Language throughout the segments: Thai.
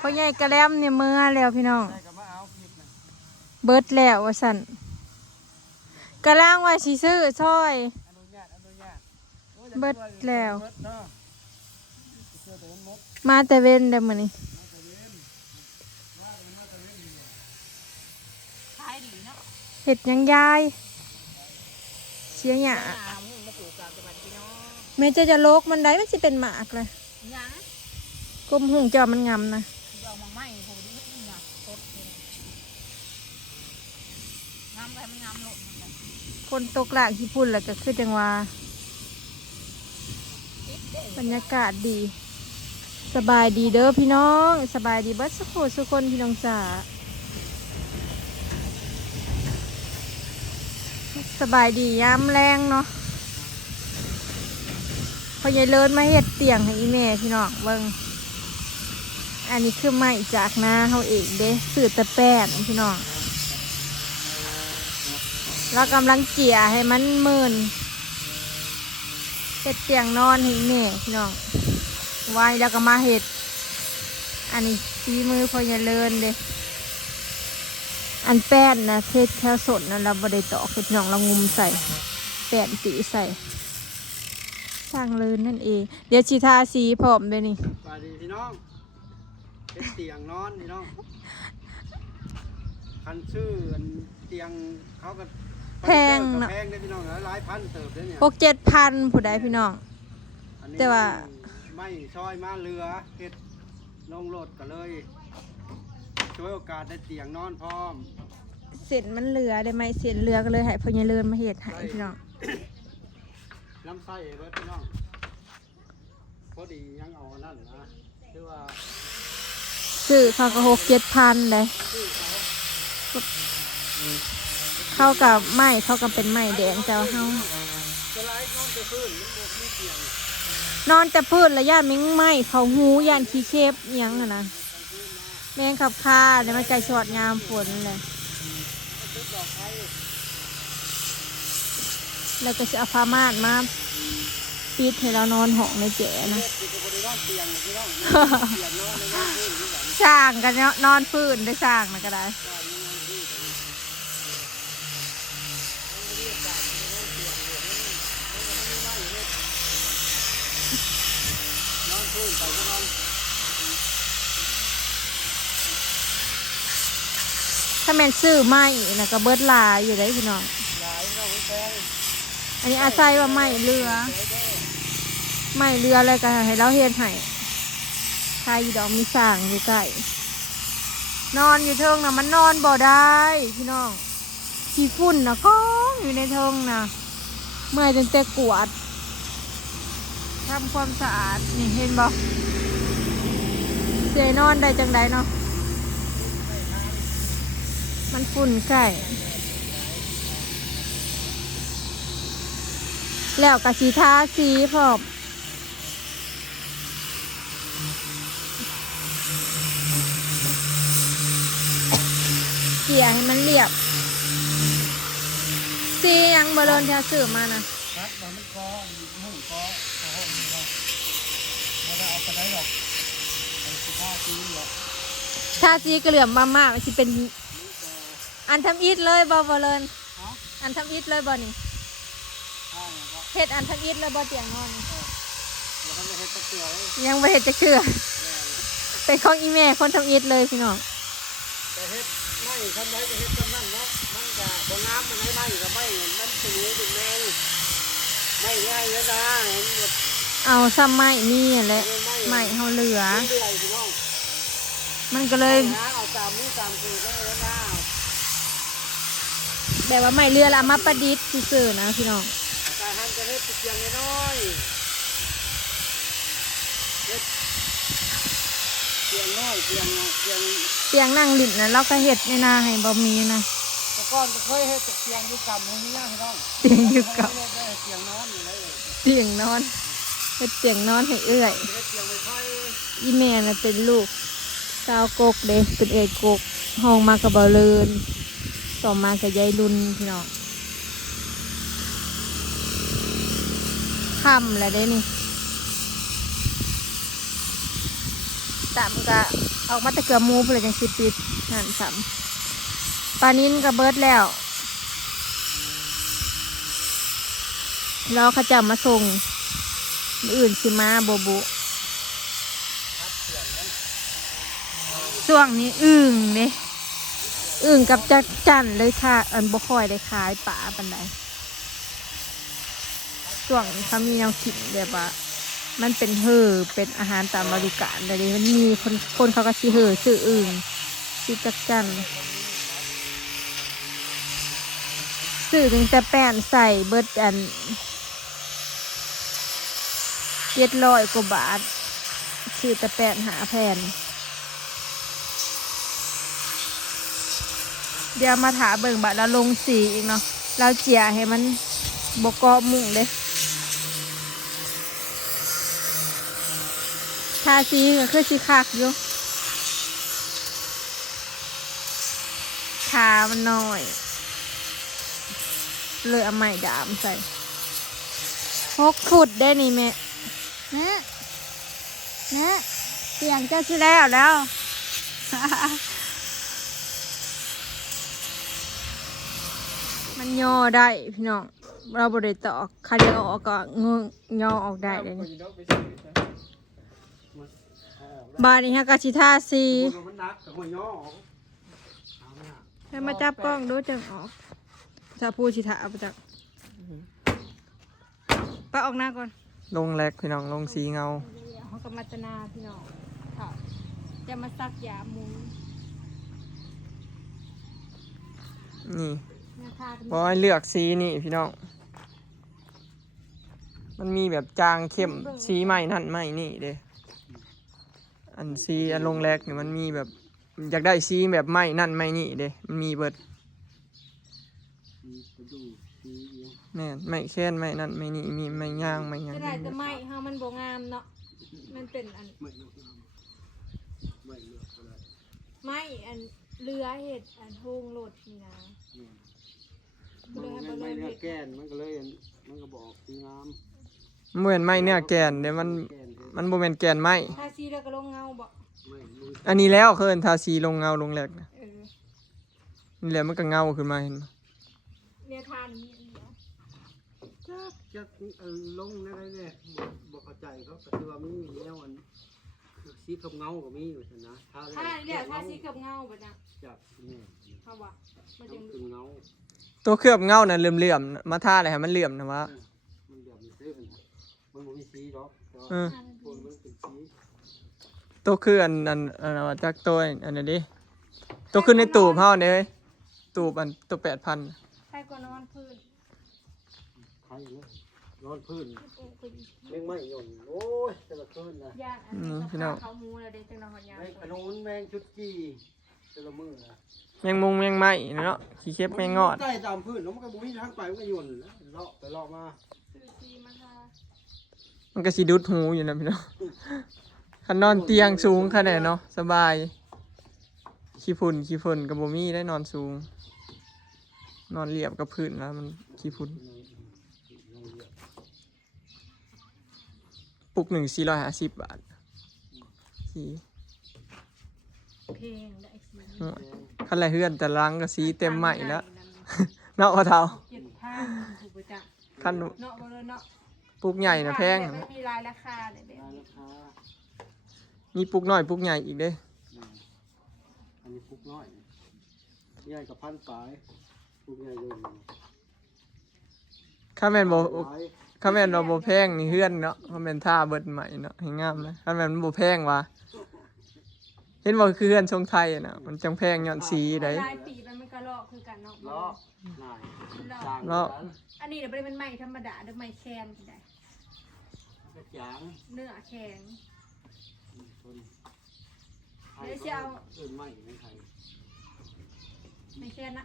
พ่อใหญ่กระแลมเนี่ยเมื่อแล้วพี่น้อง ได้ก็มาเอาคลิปนะเบิดแล้วว่าสันกระล่างว่าสิซื้อซอย อนุญาตอนุญาตโอ้ยจะเบิดแล้ว เบิดเนาะเชื่อแต่มันหมดมาแต่เว้นเด้อมื้อนี้ขายดีเนาะเฮ็ดหยังยายเสียหยาหาหมูมาปลูกกับจังหวัดพี่น้องแม่เจะจะโลกมันได้มันสิเป็นหมากเลยยังกลมหุงจะว่ามันงำนะ ยอมมังไม่ผมดีนี่นะสดเลยงามไปมันงามหลดมันเลยคนตกหลากญี่ปุ่นแล้วก็คือจังหว่าบรรยากาศดี สบายดีเด้อพี่น้อง สบายดีเบิดสักคสุคนพี่น้องจ๋าสบายดียามแรงเนาะพอใหญ่เลิศมาเฮ็ดเตียงให้อีแม่พี่น้องเบิ่ง อันนี้คือไม้จากนาเฮาเองเด้สื่อตะแป้นพี่น้องเรากำลังเจียให้มันมื่นเฮ็ดเตียงนอนให้อีแม่พี่น้องไว้แล้วก็มาเห็ด อันนี้ฝีมือพอยาเลินเด้อันแป้นนะเทศแค่สดนะเราบได้ตอกเห็ดหนองเรางุมใส่ แป้นตีใส่สร้างเลินนั่นเอง เดี๋ยวชีทาสีพร้อมเลยนี่สวัสดีพี่น้อง เป็นเตียงนอนพี่น้องคันชื่ออันเตียงเขาก็แพงเนาะเนาะแพงได้พี่น้องหลายพันเติบเลยเนี่ย หกเจ็ดพันผู้ใดพี่น้อง อันนี้แต่ว่า ไม่ซอยมาเรือเฮ็ดลงรถก็เลยช่วยโอกาสได้เตียงนอนพร้อมเส้นมันเหลือได้ไหมเส้นเหลือก็เลยให้พออย่าเลินมาเห็ดให้พี่น้อง น้ำไส้เบิดพี่น้องพอดียังเอาอันนั่นนะคือว่า ซื้อเขาก็หกเจ็ดพันเลย เข้ากับไม้เข้ากับเป็นไม้แดงแต่ว่าเขานอนจะพื้นมันบ่มีเตียงนอนแต่พืชและย่านมิงไหมเขาหูย่านขี้เชฟยังอะนะแมงขับคาเดี๋ยมันใจชอดยามฝนเลยแล้วก็จะเอาผ้ามานมา ปิดให้เรานอนห้องในเจ๋นะสร้างกันเนาะนอนพื้นได้สร้างนะก็ได้ถ้าแม่นซื้อไม้นะก็เบิดลายอยู่ได้พี่น้องลายพี่น้องแพง อันนี้อาศัยว่าไม้เรือ ไม้เรืออะไรก็ให้เราเฮ็ดให้ใครอยู่ดอกมีสางอยู่ใกล้นอนอยู่เทิงนะมันนอนบ่ได้พี่น้องขี้ฝุ่นนะก้องอยู่ในเทิงนะเมื่อยจนเตะกวดทำความสะอาดนี่เห็นบ่เสียนอนได้จังใดเนาะมันฝุ่นใกล้ แล้วกะสีทาสีพร้อมเกี่ยให้มันเรียบสียังบอลนที่ซื้อมานะครับมันมันก็หุ่นก็เอาห้องนี้ก็ไม่ได้เอาไปไหนหรอกเป็นสิบห้าปีหรอกทาสีกระเหลื่อมมามากมันสิเป็น อันทำอิฐเลยบอบอลนเนอันทำอิฐเลยบอนี่ เฮ็ดอันทำอิฐเลยบอเตียงนอนนี่แล้วก็ไม่เห็นตะเกียบเลยยังไม่เห็ดจะเชื่อเป็นของอีแม่คนทำอิฐเลยพี่น้องแต่เฮ็ดไม่ทำไรก็เฮ็ดทำนั่นเนาะมันจะบนน้ำมันไม่ไหม้ก็ไหม้มันเป็นหูเป็นแมงไม่ง่ายแล้วนะเห็นแบบเอาซ้ำไม้นี่แหละไม้เขาเหลือเรื่อยพี่น้องมันก็เลยนะเอาตามนี้ตามคือได้แล้วนะแบบว่าไม้เรือละเอามาประดิษฐ์ซื่อๆนะพี่น้องการหัน จะเฮ็ดเพียงน้อยเฮ็ดเพียงน้อยเพียงเพียงเตียงนั่งหลินนะเราก็เห็ดในนาให้บ่มีนะแต่ก่อนเคยเฮ็ดเพียงอยู่กับมือนี้นะพี่น้องเตียงอยู่กับเฮ็ดได้เพียงนอนอยู่เลยเตียงนอนเฮ็ดเตียงนอนให้เอื้อยเฮ็ดเพียงไม่ค่อยอีแม่น่ะเป็นลูกสาวกกเด้เป็นเอกกกห้องมากับเบาเลินต่อมากับยายรุนพี่น้อง ค่ำแล้วเด้นี่ต่ำก็ออกมาแต่เกือบมูไปเลยจังสิปิดนั่นซ้ำปลานินก็เบิดแล้วแล้วเขาจะมาส่งอื่นสิมาโบบุช่วงนี้อึ่งเนี่ยอึ่งกับจักจั่นเลยค่ะ อันบ่คอยได้ขายป่าปันใด ช่วงนี้เขามีแนวกินแบบว่า มันเป็นเห่อเป็นอาหารตามฤดูกาลเลยมันมีคนคนเขาก็สิเห่อซื้ออึ่งซื้อจักจั่นซื้อถึงแต่แป้นใส่เบิดอันเจ็ดร้อยกว่าบาทซื้อแต่แป้นหาแผ่นเดี๋ยวมาถาเบิ่งบัตรแล้วลงสีอีกเนาะเราเจียให้มันบกเกาะมุงเล ทาสีก็คือสีคักอยู่ทามันน้อย เลยเอาไม้ดามใส่หกฟุดได้นี่แม่นะนะเสียงเจ้าสิแล้วแล้วมันย่อได้พี่น้อง เราบริต่อคาเดียวออกก็งงย่อออกได้เลยนี่ บานนี้ฮะกาชิท่าซีคนมันนักกับหัวย่อออกเอาเนี่ยให้มาจับกล้องดูจังออกจะพูดชิท่าเอาไปจักปะออกหน้าก่อน ลงแรกพี่น้องลงสีเงาเขากับมาตนาพี่น้องค่ะจะมาซักยาหมูนี่นะคะเพราะให้เลือกสีนี่พี่น้อง มันมีแบบจางเข้มสีใหม่นั่นใหม่นี่เด้ อันสีอันลงแรกเนี่ยมันมีแบบอยากได้สีแบบใหม่นั่นใหม่นี่เด้มันมีเบิดมีกระดูกมีเอียงแม่นไม่แค้นไม่นั่นไม่นี่มีไม่ย่างไม่หยังจะได้แต่ไม้เฮามันบ่งามเนาะมันเป็นอันไม่เลือกเอาไม่เลือกอะไรไม้อันเรือเห็ดอันโฮงโหลดนี่นะเนี่ยมันไม่เลือกแกนมันก็เลยมันก็บอกสีงาม เหมือนไม้เนื้อแกนเด้มันแกนเด้อมันบ่แม่นแกนไม้ทาสีแล้วก็ลงเงาบ่ไม่รู้อันนี้แล้วเคินทาสีลงเงาลงแรกนะเออนี่แหละมันก็เงาขึ้นมาเห็นบ่เนี่ยทานนี้อันเดียวจักจักเออลงอะไรเนี่ยบอกเข้าใจเขาก็คือว่ามีแนวอันสีกับเงาก็มีอยู่นะถ้าทาเนี่ยทาสีกับเงาบ่จ้ะจับเนี่ยเฮาว่ามันต้จะองเป็นเงาตัวเคลือบเงาน่ะเหลื่อมๆมาทาอะไรให้มันเหลื่อมนะวะ มันเดี๋ยวมันซื้อนะ มันบ่มีสีหรอกแต่ว่าเออคนมันเป็นสีตัวคืออันอันอันอันจากตัวอันนั้นดิตัวคือในตูบเฮาเนี่ยเฮ้ยตูบอันตัวแปดพันใครก็นอนพื้นใครเนี่ยร้อนพื้นโอ้คือเลี้ยงไม่หย่อนโอ้ยแต่ละคืนนะย่านอันนี้ก็เขาหูแล้วเด้จังนอนยามแมงขนุนแมงชุดจีแต่ละมือนะแมงมุงแมงไม้เนาะขี้เข็บแมงงอด ใต้ตามพื้นแล้วมันก็บุ้ยทางไปมันก็หย่อนนะเลาะไปเลาะมา ซื้อสีมาทา มันก็สิดุดหูอยู่นะพี่น้องคันนอนเตียงสูงขนาดเนาะสบาย ขี้ฝุ่นขี้ฝุ่นกับบ่มีได้นอนสูง นอนเรียบกับพื้นแล้วมันขี้ฝุ่นปุกหนึ่งสี่ร้อยห้าสิบบาทสีเพลงได้สีขั้นไรเฮือนแต่ล้างก็สีเต็มใหม่แล้วเนาะพ่อเฒ่าเจ็ดพันถูกบ่จ้ะขั้น เนาะบ่เลยเนาะ ปุกใหญ่นะแพงไม่มีรายราคาเนี่ยเด้ได้ราคามีปุกน้อยปุกใหญ่อีกเด้อันนี้ปุกน้อยใหญ่กับพันปลายปุกใหญ่เลยข้าแม่นบ่ปลายข้าแม่นบ่บ่แพงนี่เฮือนเนาะข้าแม่นท่าเบิดใหม่เนาะให้งามเลยข้าแม่นมันบ่แพงว่ะเห็นบ่คือเฮือนทรงไทยอะน่ะมันจังแพงย้อนสีได้ลายปีมันมันก็ลอกคือกันเนาะเลาะหน่ายลอกจางเลาะอันนี้เดี๋ยวบ่ได้เป็นไม้ธรรมดาเด้อไม้แคนได้ กระจางเนื้อแข็งคนไทยเดี๋ยวจะเอาเอื่นไม่ในไทยไม่แค่นะ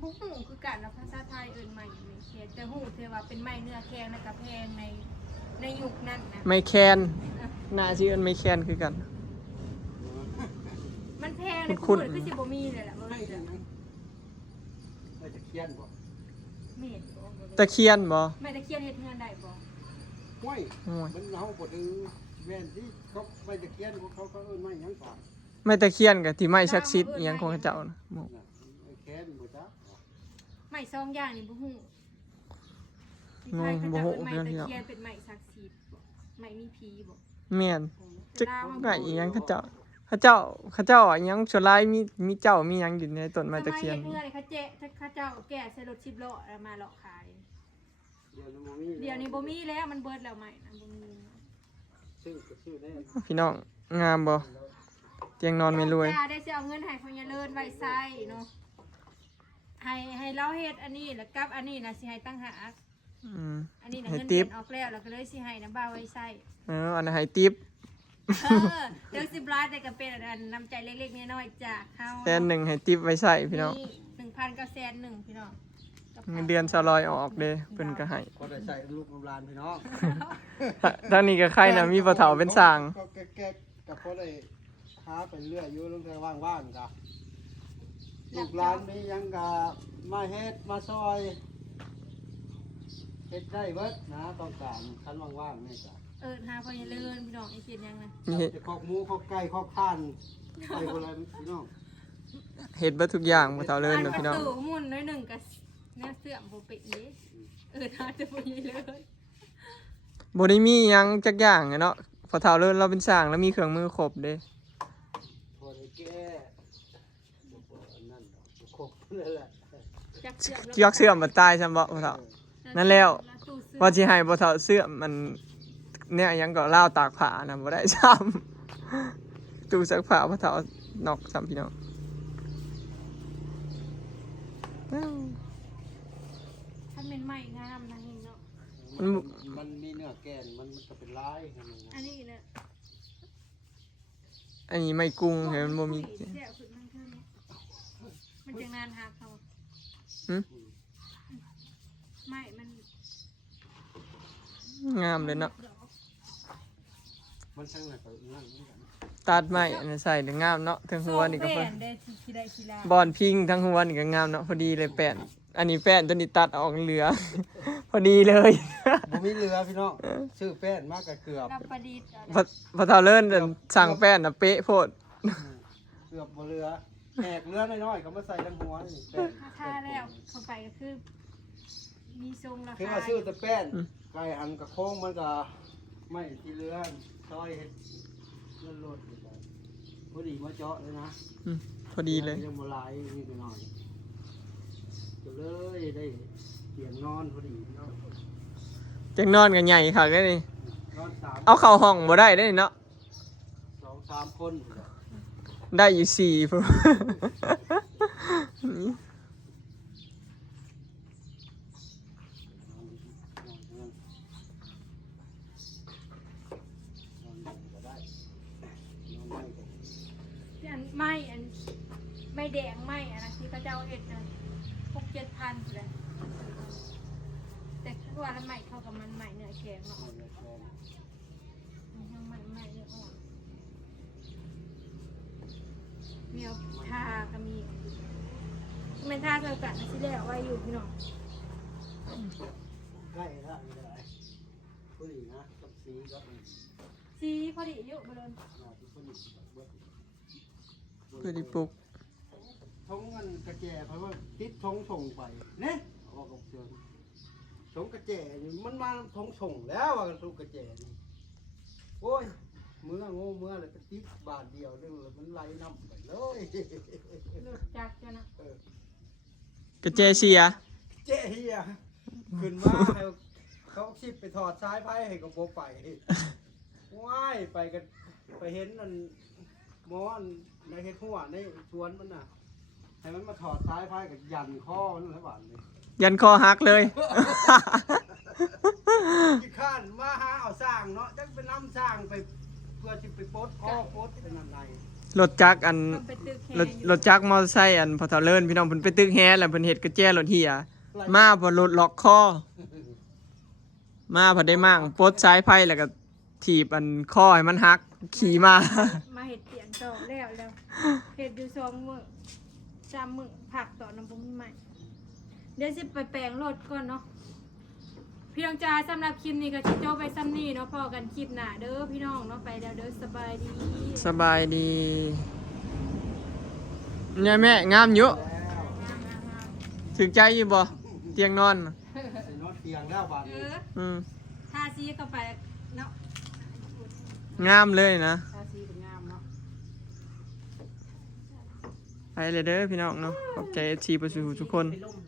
บุหูคือกันเนาะภาษาไทยเอิ้นใหม่ไม่แค่แต่หูเทว่าเป็นไม้เนื้อแข็งแล้วก็แพงในในยุคนั้นนะไม่แคนหน้าชื่ออันไม่แคนคือกัน มันแพงในคุคู่ณคือสิบ่มีเลยล่ะบ่ไม่มีใช่เลยนะไม่จะเคียนบ่ไม่เห็นบ่ตะเคียนบ่แม่ตะเคียนเฮ็ดเฮือนได้บ่ ห้วยโอ้ยมันเฮาบ่ถึงบแม่นที่เขาไปตะเกียนของเขาเขาเอิ้นไม้หยังก่อนไม่ตะเคียนกับที่ไม้ศักดิ์สิทธิ์อหยังของเขาเจ้านะบอกน่ะไอ้แค้นบ่จ๊ะไม้ซองอย่างนี่บ่ฮู้ที่งไทยงเขาบ่จะฮู้เป็นไม้เพื่อนตะพี่น้องเคียนเป็นไม้ศักดิ์สิทธิ์บ่ไม้มีผีบ่แม่นจึกลาวไหนอหยังเขาเจ้าเขาเจ้าเขาเจ้าอหยังชั่วร้ายมีมีเจ้ามีหยังอยู่ในต้นไม้ตะเคียน สมัเฮ็ดเงื่อนเขาเจ๊เขาเจ้าแก่ใส่รถ10ล้อแล้วมาเลาะขาย เดี๋ยวนี้บ่มีเดี๋ยวนี้บ่มีแล้วมันเบิดแล้วใหม่นะบ่มีซื้อก็ซื้อได้พี่น้องงามบ่เตียงนอนไม่รวยจ้าได้สิเอาเงินให้พ่อใหญ่เลิศไว้ใส่เนาะให้ให้เราเฮ็ดอันนี้แล้วกับอันนี้นะสิให้ตั้งหากอืมอันนี้นะให้เงินติ๊เดืบอนออกแล้วแล้วก็เลยสิให้น้ำบ่าวไว้ใส่ เอออันนั้นให้ติปเออเดี๋ยวสิบล้านแต่ก็เป็นอันน้ำใจเล็กๆน้อยๆจากเฮาแสนหนึ่งให้ติปไว้ใส่พี่น้อง หนึ่งพันกับแสนหนึ่งพี่น้องกับ เงินเดือนสลอยออกเด้เพิ่นก็ให้ก็ได้ใส่ลูกน้ำลานพี่น้องทางนี้ก็ใครนะมีปะเถาเป็นสร้างก็แก๊กๆกับพอได้หาไปเรื่อยอยู่ลงแต่ว่างๆจ้ะลูกหลานมีหยังก็มาเฮ็ดมาซอยเฮ็ดได้เบิดนะต้องการคันว่างๆนี่จ้ะเออหาพ่อใหญ่เลิศพี่น้องไอ้เขียนยังนะมีจะคอกหมูคอกไก่คอกข้านไปคนละพี่น้องเฮ็ดเบิดทุกอย่างปะเถาเลินอัเนาะพี่น้องประตูหมุนน้อยหนึ่งกับ เนี่ยเสื่อมโบเป็ดนี้เออหาจะพ่อใหญ่เลิศบ่ได้มีหยังจักอย่างอะเนาะปะเถาเลินเราเป็นสร้างแล้วมีเครื่องมือครบเด้พอได้แก้บ่บ่อันนั่นดอกบ่ครบนั่นแหละจักเสื่อมเกียกเสื่อมบ่ตายซั่นบ่ปะเถานั่นแล้วตู้เสื้อว่าสิให้บ่เถาเสื่อมมันเนี่ยหยังก็ลาวตากผ้านะบ่ได้ซ้ำ ตู้ซักผ้าปะเถานอกซ้ำพี่น้องอ้าว ถ้าเป็นไม้งามนะเห็นเนาะ มันมันมีเนื้อแกนมันก็เป็นลายให้มันอันนี้เนี่ยอันนี้ไม่กุ้งเห็นมันบ่มี เสียสุดมันเท่านี้มันจะนานหักเขาหึ ไม่มันงามเลยเนาะมันช่างน่ะก็นั่นเหมือนกันตัดไม้อันนี้ใส่เดี๋ยวงามเนาะทั้งหัวนี่ก็แฟเพิ่นนได้สิได้สิลาบอนพิงทั้งหัวนี่ก็งามเนาะพอดีเลยแป้น อันนี้แป้นตัวนี้ตัดออกเหลือ พอดีเลยบ่มีเรือพี่น้องซื้อแป้นมากก็เกือบ รับประดิษฐ์อะพอพอเท่าเลิ่นสั่งแป้นน่ะเป๊ะโพดเกือบบ่เรือแหกเรือน้อยๆก็มาใส่ทั้งหัวนี่แป้นราคาแล้วเข้าไปก็คือ มีทรงราคือคาว่าซื้อแต่แป้นไก่หันกับโค้งมันก็ไม่ที่เรือซอยเฮ็ดเลื่อนรถนี่ก็พอดีมาเจาะเลยนะ อืมพอดีเลย ยังบ่หลายนิดหน่อย ก็เลยได้เปลี่ยนนอนพอดีเนาะจังนอนกันใหญ่ค่ะก็นี่นอนสามเอาเข้าห้องบ่ได้ได้เนาะสองสามคนอยู่แล้วได้อยู่สี่พุ่น นี่ ที่อันไม้อันไม่แดงไม้อันนั้นที่พระเจ้าเห็ดนะหกเจ็ดพันเลยแต่คือว่าแล้วไม้เข้ากับมันไม้เนื้อแข็งเนาะมันยังไม้ไม้เนื้ออ่อน เมียวทาก็มีมันทาเท่ากันนะที่แรกไว้อยู่พี่น้องใกล้แล้วไม่ได้พอดีนะกับสีกับสีพอดีอยู่บริเวณหน้าที่พอดีเบิดเพื่อที่ปลุกทงมันกระแจเพราะว่าติดทงส่งไปเนี่ยออกกับเชือนทงกระแจนี่มันมาทงส่งแล้วว่ากันทงกระแจนี่โอ้ย เมื่อโง่เมื่อเลยก็ติดบาทเดียวนึงเลยมันไหลน้ำไปเลยหลุดจากจะนะเออกระเจเสียเจ๊เฮียขึ้นมาให้เขาคิดไปถอดซ้ายไพ่ให้กับโบไปว้ายไปกันไปเห็นนั่นหมอนในเฮ็ดหัวในชวนมันน่ะให้มันมาถอดซ้ายไพ่กับยันข้อมันเลยหวานเลยยันคอหักเลย ขี้ข้านมาหาเอาสร้างเนาะจักไปน้ำสร้างไปเพื่อที่ไปโพสต์ข้อโพสต์เป็นอะไรรถจักรอันมันไปตึกแฮรถอยู่รถจักรมอเตอร์ไซค์อันพอเท่าเลิ่นพี่น้องเพิ่นไปตึกแฮแล้วเพิ่นเฮ็ดกระแจรถเหียมาพอรถล็อกคอมาพอได้มั่งปลดสายไฟแล้วก็ถีบอันคอให้มันหัก ขี่มา มาเห็ดเปลี่ยนต่อแล้วแล้วเห็ดอยู่สองมือสามมือผักต่อน้ำพุมีใหม่เดี๋ยวสิไปแปลงรถก่อนเนาะ พี่น้องจ้าสำหรับคลิปนี้ก็สิจบไปซ้ำนี้เนาะพอกันคลิปหน้าเด้อพี่น้องเนาะไปแล้วเด้อสบายดีสบายดีเนี่ยแม่งามอยู่แล้วถึงใจอยู่บ่เตียงนอนน่ะสินอนเตียงแล้วบาดเอนี้ออืมทาซีเข้าไปเนาะงามเลยนะทาสีเป็นงามเนาะไปเลยเด้อพี่น้องเนาะขอบใจ FC ประสูทุกคน เป็นล่มไปเนาะ